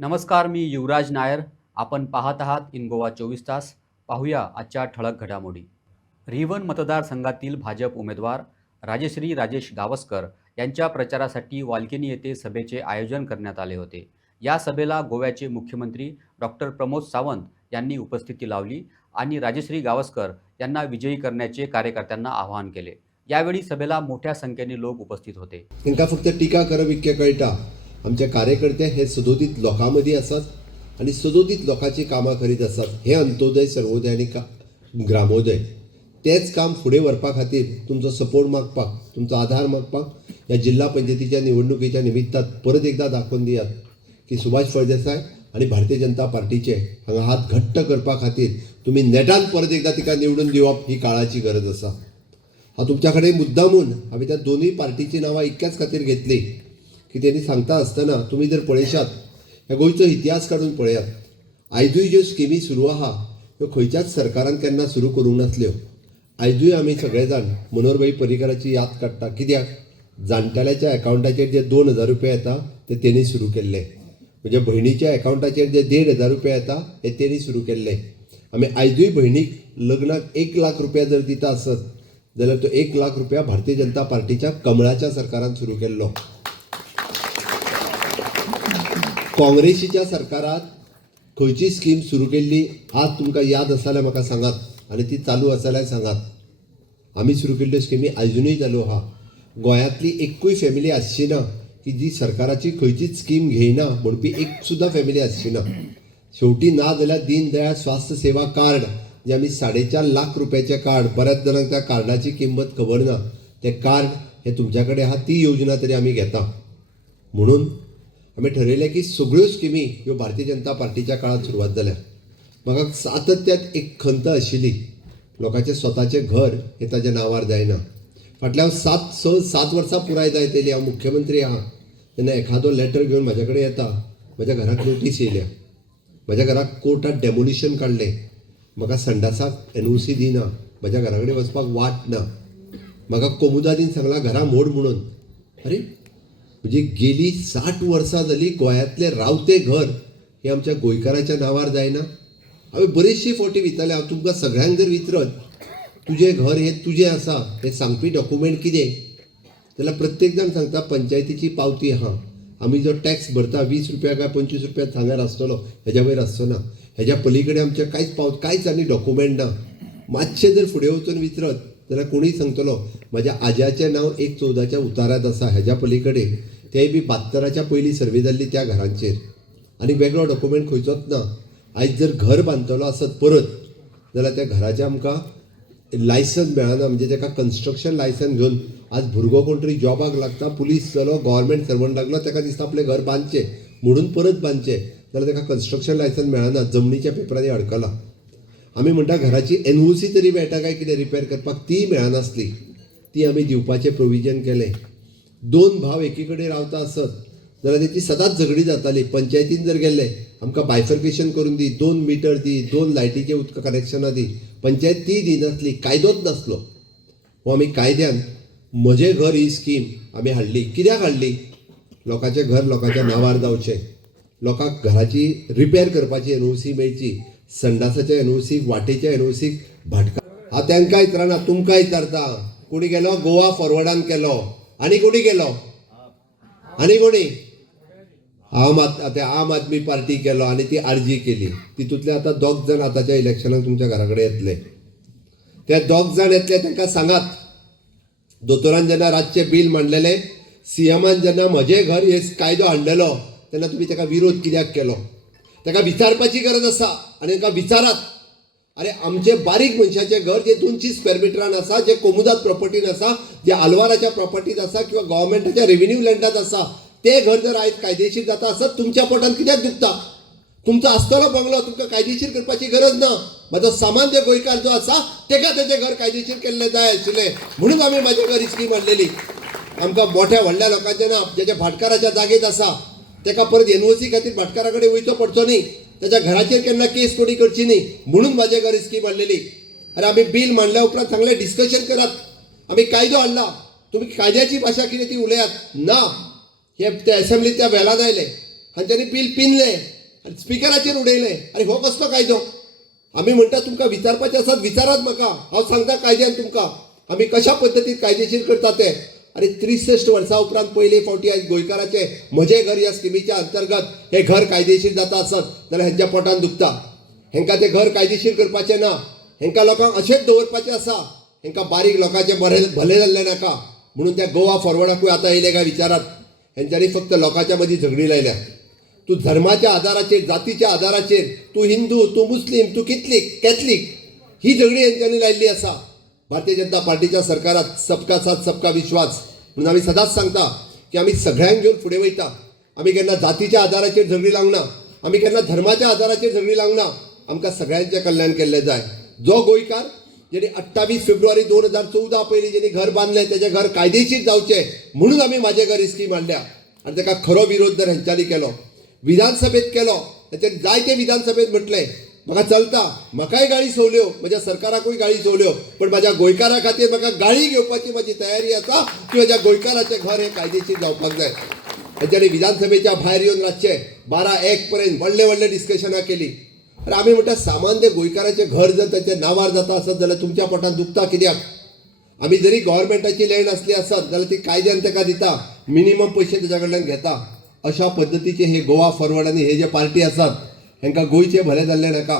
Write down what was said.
नमस्कार, मी युवराज नायर. आपण पाहत आहात इन गोवा 24 तास. पाहूया आजच्या ठळक घडामोडी. रिवण मतदारसंघातील भाजप उमेदवार राजश्री राजेश गावस्कर यांच्या प्रचारासाठी वाल्केनी येथे सभेचे आयोजन करण्यात आले होते. या सभेला गोव्याचे मुख्यमंत्री डॉक्टर प्रमोद सावंत यांनी उपस्थिती लावली आणि राजश्री गावस्कर यांना विजयी करण्याचे कार्यकर्त्यांना आवाहन केले. यावेळी सभेला मोठ्या संख्येने लोक उपस्थित होते. तांकां फक्त टिका करप इतकें कळटा. आमचे कार्यकर्ते हे सदोदीत लोकां मदीं आसात आनी सदोदीत लोकांची कामां करीत आसात. हे अंत्योदय, सर्वोदय आनी ग्रामोदय तेच काम फुडें व्हरपा खातीर तुमचो सपोर्ट मागपाक, तुमचो आधार मागपाक ह्या जिल्हा पंचायतीच्या निवडणुकीच्या निमित्तान परत एकदा दाखोवन दियात की सुभाष फळदेसाय आनी भारतीय जनता पार्टीचे हांगा हात घट्ट करपा खातीर तुमी नेटान परत एकदा तिका निवडून दिवप ही काळाची गरज आसा. हांव तुमच्या कडेन मुद्दामून हांवें त्या दोनूय पार्टीची नांवां इतक्याच खातीर घेतली की त्यांनी सांगता आसतना तुमी जर पळयशात ह्या गोंयचो इतिहास काडून पळयात. आयजूय ज्यो स्किमी सुरू आहा ह्यो खंयच्याच सरकारान केन्ना सुरू करूंक नासल्यो. आयजूय आमी सगळे जाण मनोहरभाई पर्रीकराची याद काडटा. कित्याक? जाणटेल्याच्या एकावंटाचेर जे 2,000 रुपया येता ते तेणी सुरू केल्ले. म्हणजे भयणीच्या एकावंटाचेर जे 1,500 रुपया येता हे तेणी सुरू केल्ले. आमी आयजूय भयणीक लग्नाक 1 लाख रुपया जर दिता आसत जाल्यार तो 1 लाख रुपया भारतीय जनता पार्टीच्या कमळाच्या सरकारान सुरू केल्लो. काँग्रेसीच्या सरकारात खंयची स्कीम सुरू केल्ली आज तुमकां याद आसा जाल्यार म्हाका सांगात आनी ती चालू आसा जाल्यार सांगात. आमी सुरू केल्ल्यो स्किमी अजुनूय चालू आहा. गोंयांतली एकूय फॅमिली आसची ना की जी सरकाराची खंयचीच स्कीम घेयना म्हणपी एक सुद्दां फॅमिली आसची ना. शेवटी ना जाल्यार दीन दयाळ स्वास्थ्य सेवा कार्ड जे आमी 4.5 लाख रुपयाचें कार्ड, बऱ्याच जाणांक त्या कार्डाची किंमत खबर ना. तें कार्ड हे तुमच्या कडेन आहा ती योजना तरी आमी घेता. म्हणून आमी ठरयलें की सगळ्यो स्किमी ह्यो भारतीय जनता पार्टीच्या काळात सुरवात जाल्या. म्हाका सातत्यात एक खंत आशिल्ली लोकांचें स्वताचें घर हें ताच्या नांवार जायना. फाटल्या 7 वर्सां पुराय जायतली हांव मुख्यमंत्री आहा तेन्ना एखादो लेटर घेवन म्हाजे कडेन येता. म्हज्या घराक नोटीस येयल्या, म्हज्या घराक कोर्टात डेमोलिशन काडलें, म्हाका संडासाक NOC दिना, म्हज्या घरा कडेन वचपाक वाट ना, म्हाका कोमुदादीन सांगलां घरा मोड म्हणून. अरे म्हणजे गेली 60 वर्सां जाली गोंयांतलें रावतें घर हें आमच्या गोंयकाराच्या नांवार जायना. हांवें बरेचशी फावटी विचारलें. हांव तुमकां सगळ्यांक जर विचारत तुजें घर हें तुजें आसा हें सांगपी डॉक्युमेंट कितें जाल्यार प्रत्येक जाण सांगता पंचायतीची पावती आहा. आमी जो टॅक्स भरता 20 रुपया काय 25 रुपया हांगार आसतलो, हेज्या वयर आसचो ना. हेज्या पलीकडे आमचे कांयच आनी डॉक्युमेंट ना. मातशें जर फुडें वचून विचारत जाल्यार कोणीय सांगतलो म्हाज्या आज्याचें नांव 1/14 उतार्यांत आसा. हेज्या पलीकडे तेय बी 72च्या पयलीं सर्वे जाल्ली त्या घरांचेर आनी वेगळो डॉक्युमेंट खंयचोच ना. आयज जर घर बांदतलो आसत परत जाल्यार त्या घराचें आमकां लायसन्स मेळना. म्हणजे ताका कन्स्ट्रक्शन लायसन्स घेवन आज भुरगो कोण तरी जॉबाक लागता, पुलीस जालो, गव्हर्मेंट सर्वंट लागलो, ताका दिसता आपलें घर बांदचें म्हणून परत बांदचें जाल्यार ताका कन्स्ट्रक्शन लायसन्स मेळना, जमनीच्या पेपरांनी अडकला. आमी म्हणटा घराची NOC तरी मेळटा काय कितें रिपेर करपाक, ती मेळनासली. ती आमी दिवपाचें प्रोविजन केलें. 2 भाव एकी कडेन रावता आसत जाल्यार तेची सदांच झगडी जाताली. पंचायतीन जर गेले आमकां बायफर्केशन करून दी, 2 मिटर दी, 2 लायटीचे उदक कनेक्शनां दी, पंचायत ती दिनासली, कायदोच नासलो. हो आमी कायद्यान म्हजें घर ही स्कीम आमी हाडली. कित्याक हाडली? लोकांचें घर लोकांच्या नांवार जावचें, लोकांक घराची रिपेर करपाची NOC मेळची, संडासाच्या NOC, वाटेच्या NOC भाटका. हांव तांकां विचारना, तुमकां विचारता. कोणी गेलो? गोवा फॉरवर्डान केलो. आनी कोणी केलो? आनी कोणी? आम आदमी पार्टी केलो आनी ती अर्जी केली. तितूंतले आतां 2 जाण आतांच्या इलेक्शनाक तुमच्या घरा कडेन येतले. ते 2 जाण येतले तांकां सांगात दोतोरान जेन्ना रातचें बील मांडलेलें, CMान जेन्ना म्हजें घर हे कायदो हाडलेलो तेन्ना तुमी ताका विरोध कित्याक केलो? ताका विचारपाची गरज आसा आनी तांकां विचारात. अरे आमचे बारीक मनशाचें घर जे 200 स्क्वेअर मिटरान आसा, जे कोमुदात प्रॉपर्टीन आसा, जे आलवाराच्या प्रॉपर्टीत आसा किंवा गव्हर्मेंटाच्या रेव्हेन्यू लँडात आसा, ते घर जर आयज कायदेशीर जाता आसत तुमच्या पोटान कित्याक दुखता? तुमचो आसतलो बंगलो तुमकां कायदेशीर करपाची गरज ना. म्हाजो सामान्य गोंयकार जो आसा ताका तेजें घर कायदेशीर केल्लें जाय आशिल्लें म्हणून आमी म्हाजे घर ही स्कीम हाडलेली. आमकां मोठ्या व्हडल्या लोकांचें नांव जेच्या भाटकाराच्या जागेत आसा ताका परत NOC खातीर भाटकारा कडेन वयचो पडचो न्ही, त्याच्या घराचेर केन्ना केस कोणी करची न्ही म्हणून म्हाजे घर ही स्कीम हाडलेली. अरे आमी बील मांडल्या उपरांत सांगलें डिस्कशन करात. आमी कायदो हाडला, तुमी कायद्याची भाशा कितें ती उलयात ना. हे ते असेंब्लीत त्या वेळान आयले. हांच्यांनी बिल पिनले आनी स्पिकराचेर उडयले आनी हो कसलो कायदो. आमी म्हणटा तुमकां विचारपाचें आसात विचारात म्हाका, हांव सांगता कायद्यान तुमकां आमी कशा पद्दतीन कायदेशीर करता ते. आनी 63 वर्सां उपरांत पयले फावटी आयज गोंयकाराचे म्हजें घर ह्या स्किमीच्या अंतर्गत हे घर कायदेशीर जाता आसत जाल्यार हेंच्या पोटान दुखता. हेंकां तें घर कायदेशीर करपाचें ना, हेंकां लोकांक अशेंच दवरपाचें आसा, हेंकां बारीक लोकांचें भलें जाल्लें नाका. म्हणून त्या गोवा फॉरवर्डाकूय आतां येयले काय विचारात. हेंच्यांनी फक्त लोकांच्या मदीं झगडी लायल्या. तूं धर्माच्या आदाराचेर, जातीच्या आदाराचेर, तूं हिंदू, तूं मुस्लीम, तूं कॅथलीक, ही झगडी हेंच्यांनी लायिल्ली आसा. भारतीय जनता पार्टीच्या सरकारात सबका साथ सबका विश्वास म्हणून आमी सदांच सांगता की आमी सगळ्यांक घेवन फुडें वयता. आमी केन्ना जातीच्या आदाराचेर झगडी लावना, आमी केन्ना धर्माच्या आदाराचेर झगडी लावना. आमकां सगळ्यांचें कल्याण केल्लें जाय. जो गोंयकार जेणे 28 फेब्रुवारी 2014 पयलीं जेणी घर बांदलें तेजें घर कायदेशीर जावचें म्हणून आमी म्हाजें घर ही स्कीम हाडल्या. आनी ताका खरो विरोध जर हेंच्यांनी केलो, विधानसभेत केलो, तेचेर जायते विधानसभेत म्हटलें म्हाका चलता, म्हाकाय गाळी सोवल्यो, म्हज्या सरकाराकूय गाळी सोवल्यो, पण म्हाज्या गोंयकारा खातीर म्हाका गाळी घेवपाची म्हजी तयारी आसा की म्हज्या गोंयकाराचें घर हें कायदेशीर जावपाक जाय. हेंच्यांनी विधानसभेच्या भायर येवन रातचे 12-1 पर्यंत व्हडले डिस्कशनां केली. अरे आमी म्हणटा सामान्य गोंयकाराचें घर जर तेच्या नांवार जाता आसत जाल्यार तुमच्या पोटान दुखता कित्याक. आमी जरी गव्हर्मेंटाची लँड आसली आसत जाल्यार ती कायद्यान ताका दिता, मिनिमम पयशे तेच्या कडल्यान घेता. अशा पद्दतीचे हे गोवा फॉरवर्ड आनी हे जे पार्टी आसात हेंकां गोंयचें भलें जाल्लें नाका.